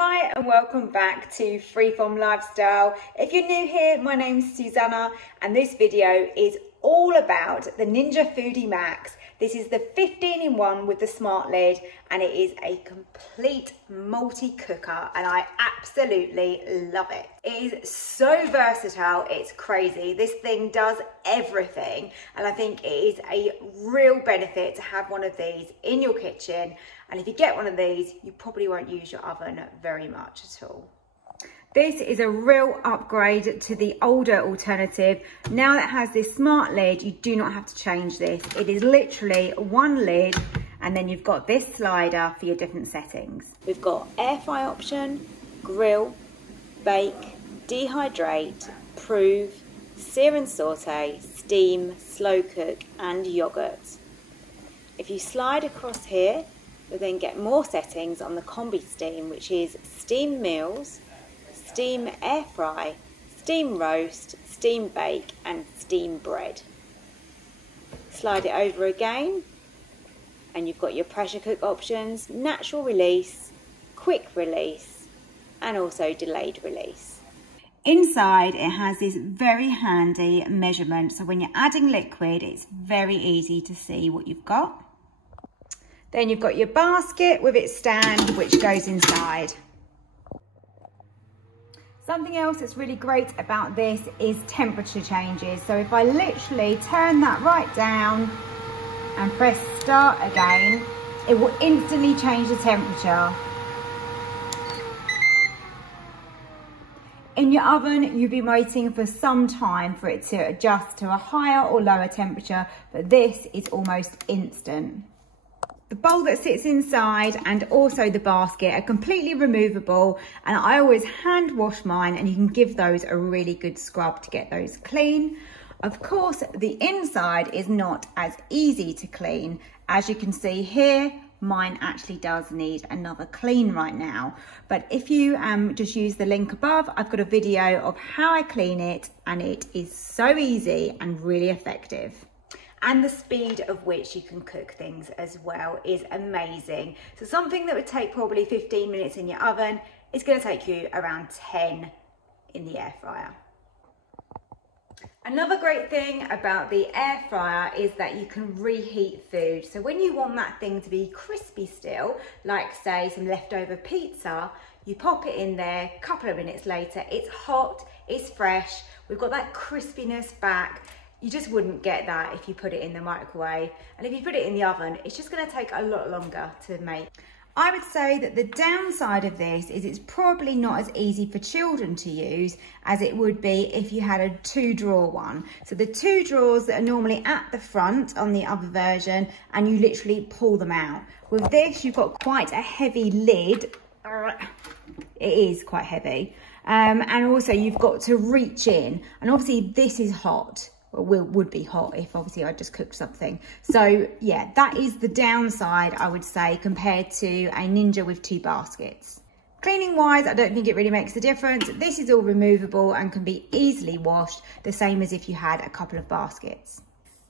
Hi and welcome back to Freeform Lifestyle. If you're new here, my name's Susanna and this video is all about the Ninja Foodi Max. This is the 15-in-1 with the Smartlid and it is a complete multi-cooker and I absolutely love it. It is so versatile, it's crazy. This thing does everything and I think it is a real benefit to have one of these in your kitchen. And if you get one of these, you probably won't use your oven very much at all. This is a real upgrade to the older alternative. Now that it has this smart lid, you do not have to change this. It is literally one lid and then you've got this slider for your different settings. We've got air fry option, grill, bake, dehydrate, prove, sear and saute, steam, slow cook and yogurt. If you slide across here, you'll then get more settings on the Combi-Steam, which is steam meals, steam air fry, steam roast, steam bake and steam bread. Slide it over again and you've got your pressure cook options, natural release, quick release and also delayed release. Inside it has this very handy measurement, so when you're adding liquid it's very easy to see what you've got. Then you've got your basket with its stand which goes inside. Something else that's really great about this is temperature changes. So if I literally turn that right down and press start again, it will instantly change the temperature. In your oven, you've been waiting for some time for it to adjust to a higher or lower temperature, but this is almost instant. The bowl that sits inside and also the basket are completely removable and I always hand wash mine and you can give those a really good scrub to get those clean. Of course, the inside is not as easy to clean. As you can see here, mine actually does need another clean right now. But if you just use the link above, I've got a video of how I clean it and it is so easy and really effective. And the speed of which you can cook things as well is amazing. So something that would take probably 15 minutes in your oven is going to take you around 10 in the air fryer. Another great thing about the air fryer is that you can reheat food. So when you want that thing to be crispy still, like say some leftover pizza, you pop it in there, a couple of minutes later, it's hot, it's fresh, we've got that crispiness back. You just wouldn't get that if you put it in the microwave. And if you put it in the oven, it's just gonna take a lot longer to make. I would say that the downside of this is it's probably not as easy for children to use as it would be if you had a 2-drawer one. So the 2 drawers that are normally at the front on the other version and you literally pull them out. With this, you've got quite a heavy lid. It is quite heavy. And also you've got to reach in. And obviously this is hot. Would be hot if obviously I just cooked something. So yeah, that is the downside I would say compared to a Ninja with 2 baskets. Cleaning wise, I don't think it really makes a difference. This is all removable and can be easily washed, the same as if you had a couple of baskets.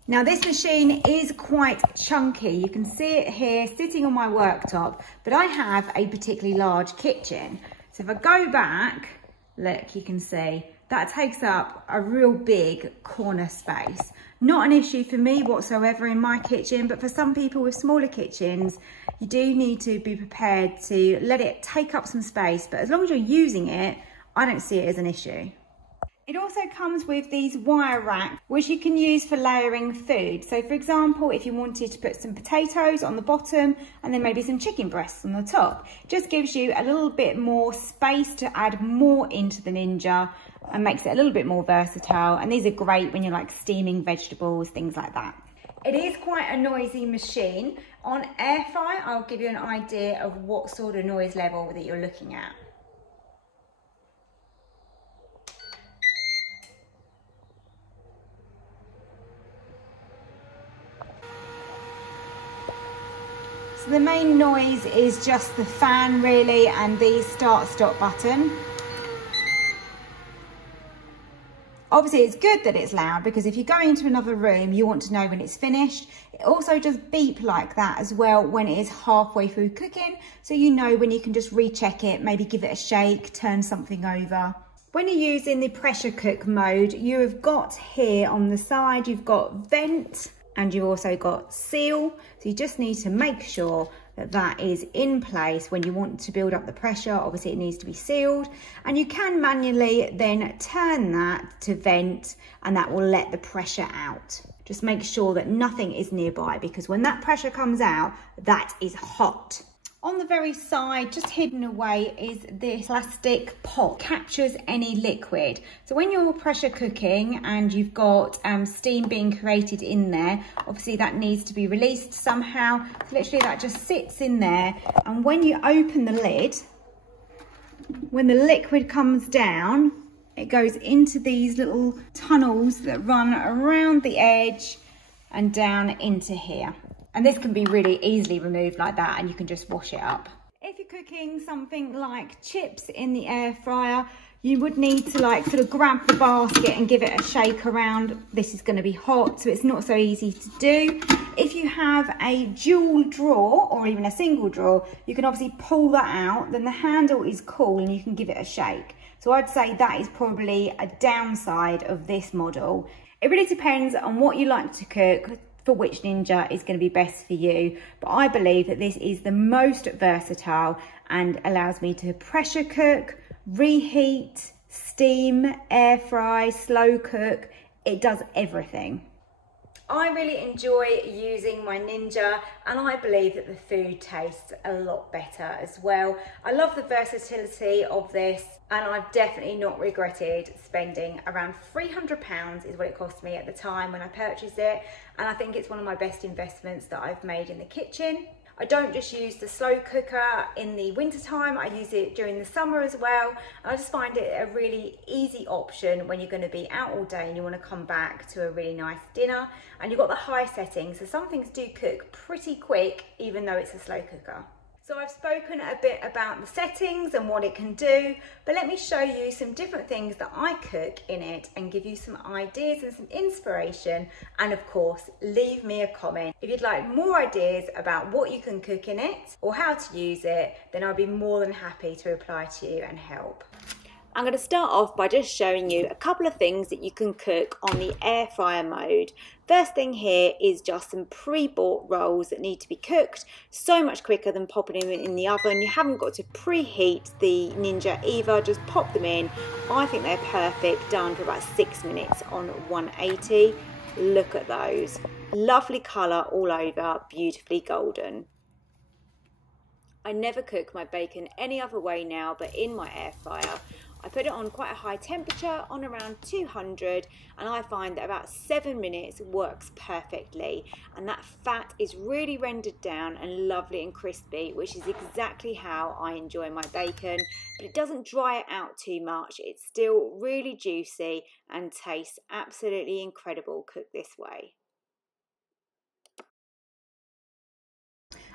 Now this machine is quite chunky. You can see it here sitting on my worktop, but I have a particularly large kitchen. So if I go back, look, you can see that takes up a real big corner space. Not an issue for me whatsoever in my kitchen, but for some people with smaller kitchens, you do need to be prepared to let it take up some space. But as long as you're using it, I don't see it as an issue. It also comes with these wire racks, which you can use for layering food. So for example, if you wanted to put some potatoes on the bottom and then maybe some chicken breasts on the top, it just gives you a little bit more space to add more into the Ninja and makes it a little bit more versatile. And these are great when you're like steaming vegetables, things like that. It is quite a noisy machine. On air fry, I'll give you an idea of what sort of noise level that you're looking at. So the main noise is just the fan really and the start-stop button. Obviously it's good that it's loud because if you go into another room, you want to know when it's finished. It also does beep like that as well when it is halfway through cooking. So you know when you can just recheck it, maybe give it a shake, turn something over. When you're using the pressure cook mode, you have got here on the side, you've got vent and you've also got seal. So you just need to make sure that that is in place when you want to build up the pressure. Obviously it needs to be sealed, and you can manually then turn that to vent and that will let the pressure out. Just make sure that nothing is nearby because when that pressure comes out, that is hot. On the very side, just hidden away, is this plastic pot. Captures any liquid. So when you're pressure cooking and you've got steam being created in there, obviously that needs to be released somehow. So literally that just sits in there, and when you open the lid, when the liquid comes down, it goes into these little tunnels that run around the edge and down into here. And this can be really easily removed like that, and you can just wash it up. If you're cooking something like chips in the air fryer, you would need to like sort of grab the basket and give it a shake around. This is going to be hot, so it's not so easy to do. If you have a dual drawer or even a single drawer, you can obviously pull that out, then the handle is cool and you can give it a shake. So I'd say that is probably a downside of this model. It really depends on what you like to cook, for which Ninja is going to be best for you, but I believe that this is the most versatile and allows me to pressure cook, reheat, steam, air fry, slow cook. It does everything. I really enjoy using my Ninja, and I believe that the food tastes a lot better as well. I love the versatility of this, and I've definitely not regretted spending around £300 is what it cost me at the time when I purchased it, and I think it's one of my best investments that I've made in the kitchen. I don't just use the slow cooker in the winter time, I use it during the summer as well. And I just find it a really easy option when you're going to be out all day and you want to come back to a really nice dinner. And you've got the high settings, so some things do cook pretty quick even though it's a slow cooker. So I've spoken a bit about the settings and what it can do, but let me show you some different things that I cook in it and give you some ideas and some inspiration, and of course leave me a comment. If you'd like more ideas about what you can cook in it or how to use it, then I'll be more than happy to reply to you and help. I'm going to start off by just showing you a couple of things that you can cook on the air fryer mode. First thing here is just some pre-bought rolls that need to be cooked so much quicker than popping them in the oven. You haven't got to preheat the Ninja either, just pop them in. I think they're perfect, done for about 6 minutes on 180. Look at those. Lovely colour all over, beautifully golden. I never cook my bacon any other way now but in my air fryer. I put it on quite a high temperature, on around 200, and I find that about 7 minutes works perfectly, and that fat is really rendered down and lovely and crispy, which is exactly how I enjoy my bacon, but it doesn't dry it out too much. It's still really juicy and tastes absolutely incredible cooked this way.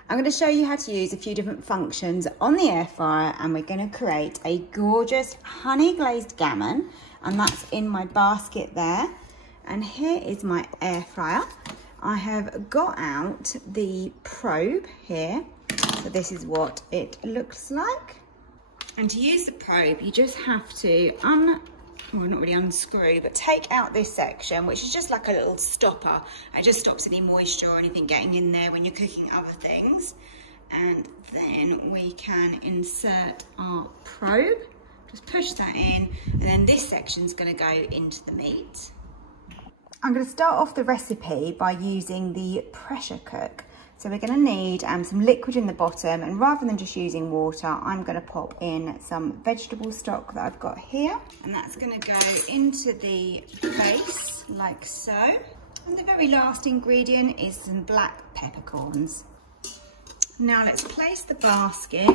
I'm going to show you how to use a few different functions on the air fryer, and we're going to create a gorgeous honey glazed gammon, and that's in my basket there. And here is my air fryer. I have got out the probe here, so this is what it looks like. And to use the probe, you just have to well, not really unscrew, but take out this section, which is just like a little stopper. It just stops any moisture or anything getting in there when you're cooking other things. And then we can insert our probe, just push that in, and then this section's going to go into the meat. I'm going to start off the recipe by using the pressure cook. So we're going to need some liquid in the bottom, and rather than just using water, I'm going to pop in some vegetable stock that I've got here, and that's going to go into the base like so. And the very last ingredient is some black peppercorns. Now let's place the basket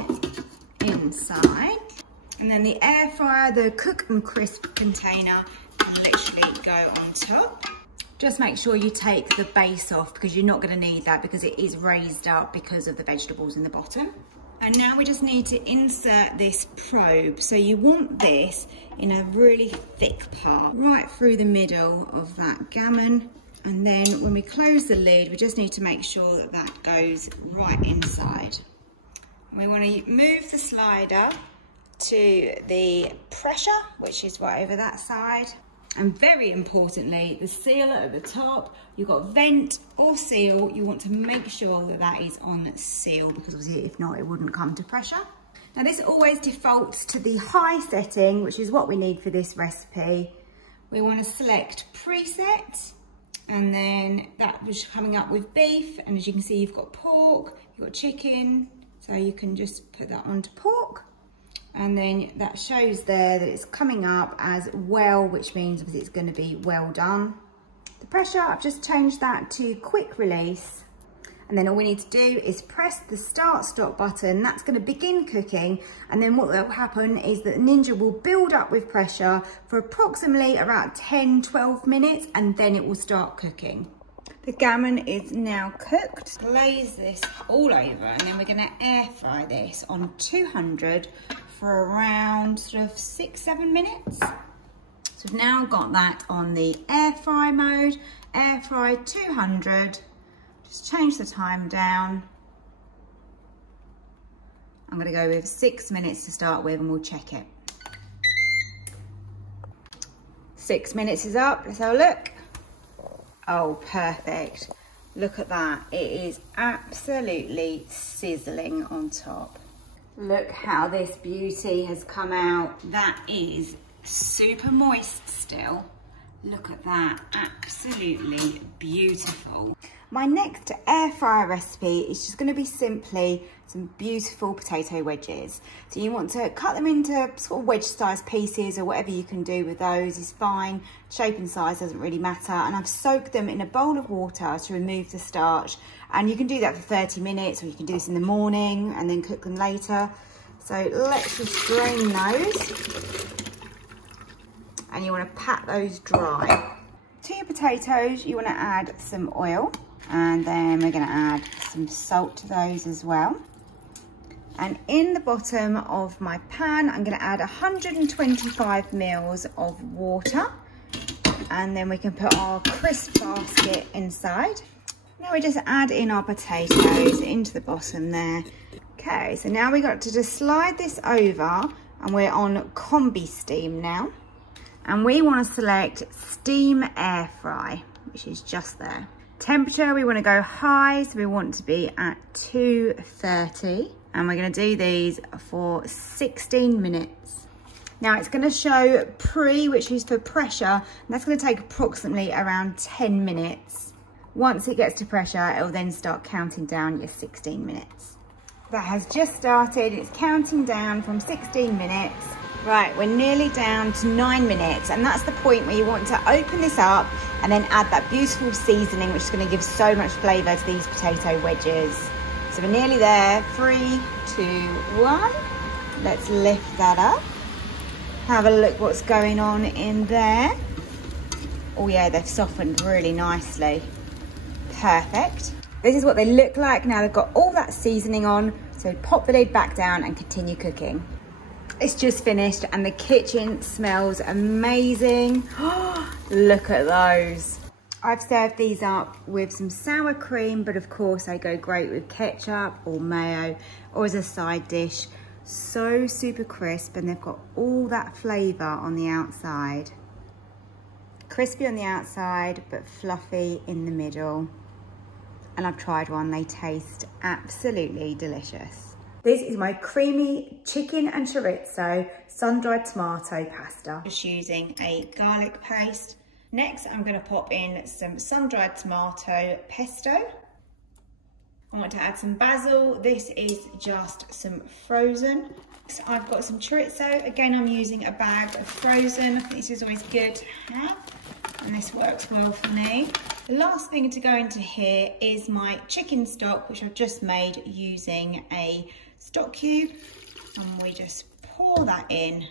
inside, and then the air fryer, the cook and crisp container, can literally go on top. Just make sure you take the base off because you're not going to need that because it is raised up because of the vegetables in the bottom. And now we just need to insert this probe. So you want this in a really thick part, right through the middle of that gammon. And then when we close the lid, we just need to make sure that that goes right inside. We want to move the slider to the pressure, which is right over that side. And very importantly, the sealer at the top, you've got vent or seal, you want to make sure that that is on seal, because obviously if not, it wouldn't come to pressure. Now this always defaults to the high setting, which is what we need for this recipe. We want to select preset, and then that was coming up with beef, and as you can see, you've got pork, you've got chicken, so you can just put that onto pork. And then that shows there that it's coming up as well, which means obviously it's going to be well done. The pressure, I've just changed that to quick release. And then all we need to do is press the start stop button. That's going to begin cooking. And then what will happen is that Ninja will build up with pressure for approximately around 10-12 minutes, and then it will start cooking. The gammon is now cooked. Glaze this all over, and then we're going to air fry this on 200 for around sort of 6-7 minutes. So we've now got that on the air fry mode, air fry 200. Just change the time down. I'm gonna go with 6 minutes to start with, and we'll check it. 6 minutes is up, let's have a look. Oh, perfect. Look at that, it is absolutely sizzling on top. Look how this beauty has come out. That is super moist still. Look at that, absolutely beautiful. My next air fryer recipe is just going to be simply some beautiful potato wedges. So you want to cut them into sort of wedge sized pieces, or whatever you can do with those is fine. Shape and size doesn't really matter. And I've soaked them in a bowl of water to remove the starch. And you can do that for 30 minutes, or you can do this in the morning and then cook them later. So let's just drain those. And you want to pat those dry. To your potatoes, you want to add some oil. And then we're going to add some salt to those as well. And in the bottom of my pan, I'm going to add 125 mils of water. And then we can put our crisp basket inside. Now we just add in our potatoes into the bottom there. Okay, so now we got to just slide this over, and we're on Combi-Steam now. And we want to select steam air fry, which is just there. Temperature, we want to go high, so we want to be at 230. And we're going to do these for 16 minutes. Now it's going to show pre, which is for pressure, and that's going to take approximately around 10 minutes. Once it gets to pressure, it will then start counting down your 16 minutes. That has just started, it's counting down from 16 minutes. Right, we're nearly down to 9 minutes, and that's the point where you want to open this up and then add that beautiful seasoning, which is going to give so much flavour to these potato wedges. So we're nearly there. 3, 2, 1. Let's lift that up. Have a look what's going on in there. Oh yeah, they've softened really nicely. Perfect. This is what they look like now they've got all that seasoning on. So pop the lid back down and continue cooking. It's just finished and the kitchen smells amazing. Look at those. I've served these up with some sour cream, but of course they go great with ketchup or mayo or as a side dish. So super crisp, and they've got all that flavour on the outside. Crispy on the outside, but fluffy in the middle. And I've tried one, they taste absolutely delicious. This is my creamy chicken and chorizo sun-dried tomato pasta. Just using a garlic paste. Next, I'm going to pop in some sun-dried tomato pesto. I want to add some basil. This is just some frozen. So I've got some chorizo. Again, I'm using a bag of frozen. I think this is always good to have, and this works well for me. The last thing to go into here is my chicken stock, which I've just made using a stock cube, and we just pour that in,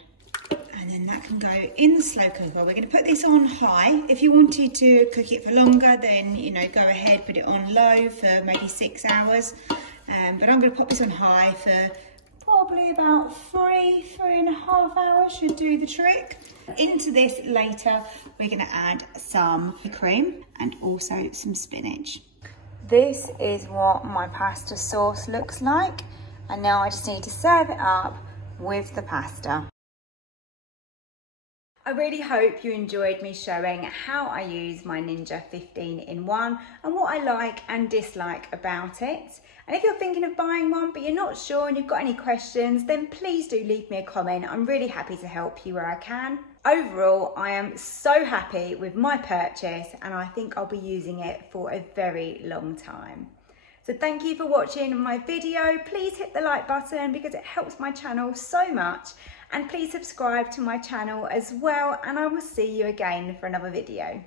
and then that can go in the slow cooker. We're going to put this on high. If you wanted to cook it for longer, then you know, go ahead, put it on low for maybe 6 hours. but I'm going to pop this on high for probably about 3.5 hours, should do the trick. Into this later, we're going to add some cream and also some spinach. This is what my pasta sauce looks like, and now I just need to serve it up with the pasta. I really hope you enjoyed me showing how I use my Ninja 15-in-1 and what I like and dislike about it. And if you're thinking of buying one but you're not sure and you've got any questions, then please do leave me a comment. I'm really happy to help you where I can. Overall, I am so happy with my purchase and I think I'll be using it for a very long time. So thank you for watching my video. Please hit the like button because it helps my channel so much. And please subscribe to my channel as well, and I will see you again for another video.